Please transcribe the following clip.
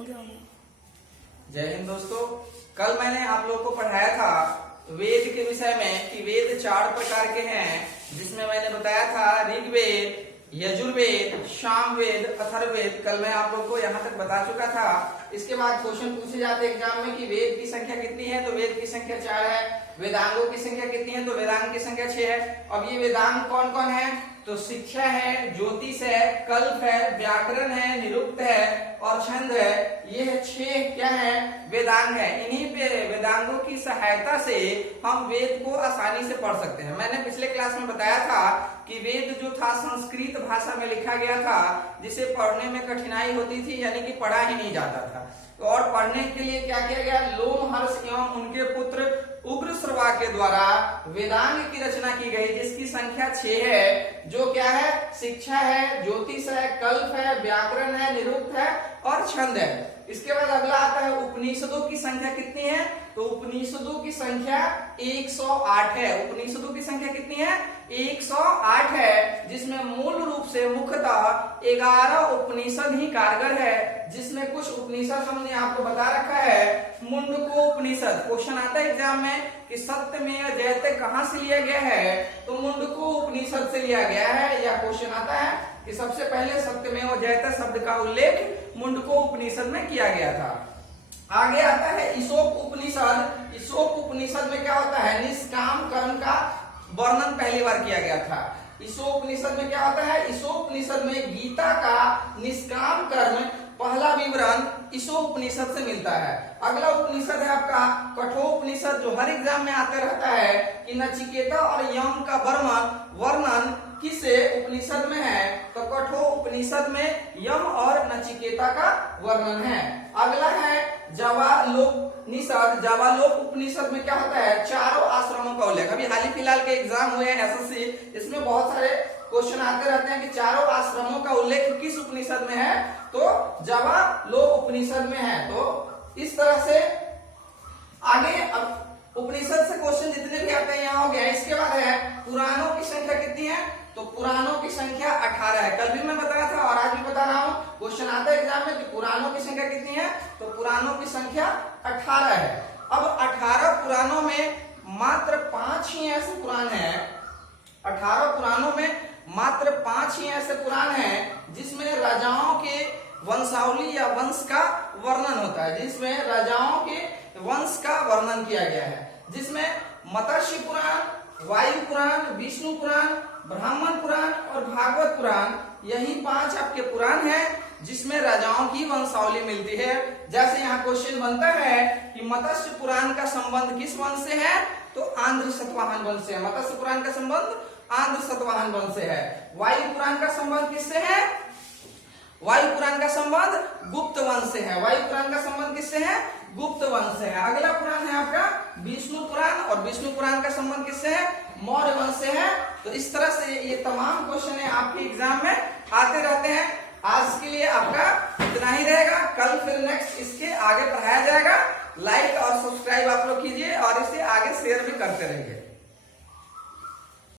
जय हिंद दोस्तों। कल मैंने आप लोगों को पढ़ाया था वेद के विषय में कि वेद 4 प्रकार के हैं, जिसमें मैंने बताया था ऋग्वेद, यजुर्वेद, सामवेद, अथर्ववेद। कल मैं आप लोगों को यहाँ तक बता चुका था। इसके बाद क्वेश्चन पूछे जाते हैं एग्जाम में कि वेद की संख्या कितनी है, तो वेद की संख्या 4 है। वेदांगों की संख्या कितनी है, तो वेदांग की संख्या 6 है। अब ये वेदांग कौन कौन है, तो शिक्षा है, ज्योतिष है, कल्प है, व्याकरण है, निरुक्त है और छंद है। ये 6 क्या है, वेदांग है। इन्हीं पे वेदांगों की सहायता से हम वेद को आसानी से पढ़ सकते हैं। मैंने पिछले क्लास में बताया था कि वेद जो था संस्कृत भाषा में लिखा गया था, जिसे पढ़ने में कठिनाई होती थी, यानी कि पढ़ा ही नहीं जाता था। और पढ़ने के लिए क्या किया गया, लोमहर्ष एवं उनके पुत्र उग्रश्रवा के द्वारा वेदांग की रचना की गई, जिसकी संख्या 6 है। जो क्या है, शिक्षा है, ज्योतिष है, कल्प है, व्याकरण है, निरुक्त है और छंद है। इसके बाद अगला आता है उपनिषदों की संख्या कितनी है, तो उपनिषदों की संख्या 108 है। उपनिषदों की संख्या कितनी है, 108 है, जिसमें मूल रूप से मुख्यतः 11 उपनिषद ही कारगर है, जिसमें कुछ उपनिषद हमने आपको बता रखा है। मुंडको उपनिषद, क्वेश्चन आता है एग्जाम में कि सत्यमेव जयते कहां से लिया गया है, तो मुंडको उपनिषद से लिया गया है। या क्वेश्चन आता है कि सबसे पहले सत्यमेव जयते शब्द का उल्लेख मुंडको उपनिषद में किया गया था। आगे आता है ईसोप उपनिषद। ईसोप उपनिषद में क्या होता है, निष्काम कर्म का वर्णन पहली बार किया गया था। ईसोपनिषद में क्या होता है, ईसोपनिषद में गीता का निष्काम कर्म पहला विवरण ईसोपनिषद से मिलता है। अगला उपनिषद है आपका कठोपनिषद, जो हर एग्जाम में आते रहता है कि नचिकेता और यम का वर्णन किस उपनिषद में है, तो कठोपनिषद में यम और नचिकेता का वर्णन है। अगला है जाबालोपनिषद। जाबालोप उपनिषद में क्या होता है, चारों आश्रमों का उल्लेख। अभी हाल ही फिलहाल के एग्जाम हुए हैं एसएससी, इसमें बहुत सारे क्वेश्चन आते रहते हैं कि चारों आश्रमों का उल्लेख किस उपनिषद में है, तो जाबालोप उपनिषद में है। तो इस तरह से आगे अब उपनिषद से क्वेश्चन जितने भी आते हैं यहाँ हो गया। इसके बाद है पुराणों की संख्या कितनी है, तो पुराणों की संख्या 18 है। कल भी मैं बताया था और आज भी बता रहा हूँ, क्वेश्चन आता है एग्जाम में कि पुराणों की संख्या कितनी है, तो पुराणों की संख्या 18 है। अब 18 पुराणों में मात्र 5 ही ऐसे पुराण हैं। 18 पुराणों में मात्र 5 ही ऐसे पुराण हैं जिसमें राजाओं के वंशावली या वंश का वर्णन होता है, जिसमें राजाओं के वंश का वर्णन किया गया है, जिसमें मत्स्य पुराण, वायु पुराण, विष्णु पुराण, ब्राह्मण पुराण और भागवत पुराण, यही 5 आपके पुराण हैं जिसमें राजाओं की वंशावली मिलती है। जैसे यहाँ क्वेश्चन बनता है कि मत्स्य पुराण का संबंध किस वंश से है, तो आंध्र सतवाहन वंश से है। मत्स्य पुराण का संबंध आंध्र सतवाहन वंश से है। वायु पुराण का संबंध किससे है, वायु पुराण का संबंध गुप्त वंश से है। वायु पुराण का संबंध किससे है, गुप्त वंश से है। अगला पुराण है आपका विष्णु पुराण, और विष्णु पुराण का संबंध किससे है, मौर्य वंश से है। तो इस तरह से ये तमाम क्वेश्चन है आपके एग्जाम में आते रहते हैं। आज के लिए आपका इतना ही रहेगा, कल फिर नेक्स्ट इसके आगे पढ़ाया जाएगा। लाइक और सब्सक्राइब आप लोग कीजिए और इसे आगे शेयर भी करते रहिए।